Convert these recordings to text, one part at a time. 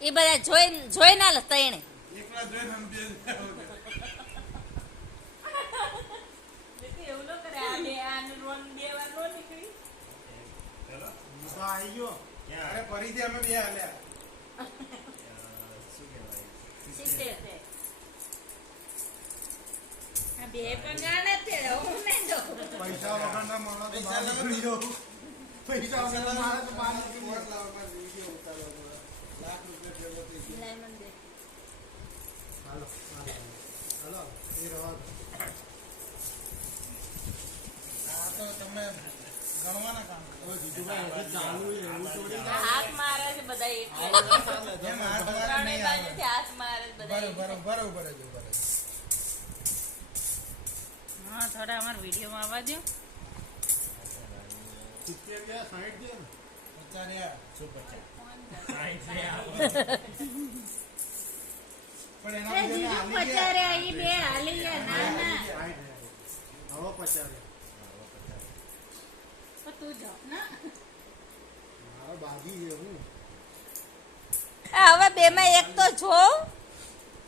એ બધા જોઈ ના લતા એને એવું ન કરે આનું લોન દેવા નો નીકળી આવી ગયો અરે ફરીથી અમે બે હાલ્યા શું કહેવાય બે પણ જાણે છે હું નહીં જો પૈસા વગરના માણસ તો બહાર નીકળી જાઓ પૈસા વગરના માણસ તો બહાર નીકળી જાઓ વિડિયો ઉતારો લાખ રૂપિયા જેવો થઈ લાઈમન દે હાલો હાલો એ રવા આ તો તમે ગણવાના કામ હવે જીજુભાઈ હવે ચાલુ એવું થોડી હાથ મારે છે બધા એટલે એમ હાથ મારે ત્રણેય નહીં બાજુથી હાથ મારે છે બધા બરોબર હા થોડા અમારા વિડીયોમાં આવવા દો 70 ગયા 60 ગયા ને 50 પણ એના જીજુ પચારે આવી બે હાલી ગયા ના ના હવે 50 તું જો ના મારા બાજી છે હું હવે બે માં એક તો જો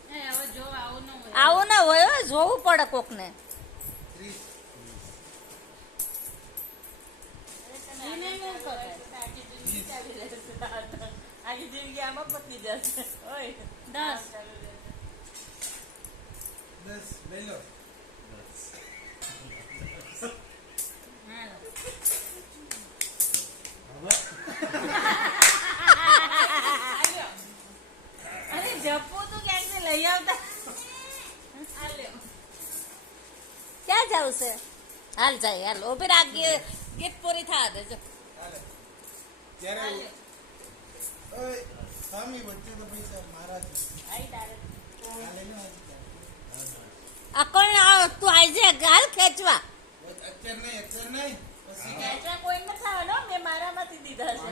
હવે જો આવું ન હોય આવું ના હોય હો, જોવું પડે કોક ને 30 આખી જિંદગી આમાં પતી જશે ઓય 10 લઈ લો હાલો અરે જપો તો ક્યાંક લઈ આવતા ક્યાં જાવ છે હાલ જાય હાલ ઉભી રાખ ગીત પૂરી થવા દે જો હાલે ત્યારે ઓય સામી વચ્ચે તો પૈસા મારા છે આઈ તારે હાલે ને આ કોણ તું આઈ જે ગાલ ખેંચવા અત્યારે નહીં પછી ખેંચવા કોઈ ન થાવ નો મેં મારામાંથી દીધા છે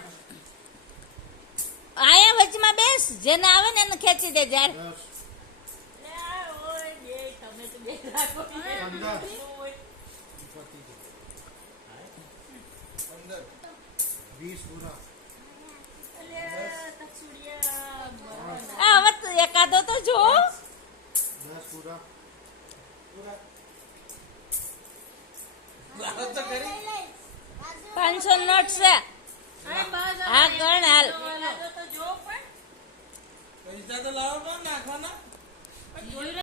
આયા વચમાં બેસ જેને આવે ને એને ખેંચી દે જાર ઓય બે તમે તો બે રાખો 15 20 પૂરા હવે તું એકાદો તો જો 10 પૂરા પૂરા 500 નોટ છે હા ગણ હાલ પૈસા તો લાવો પણ નાખવાના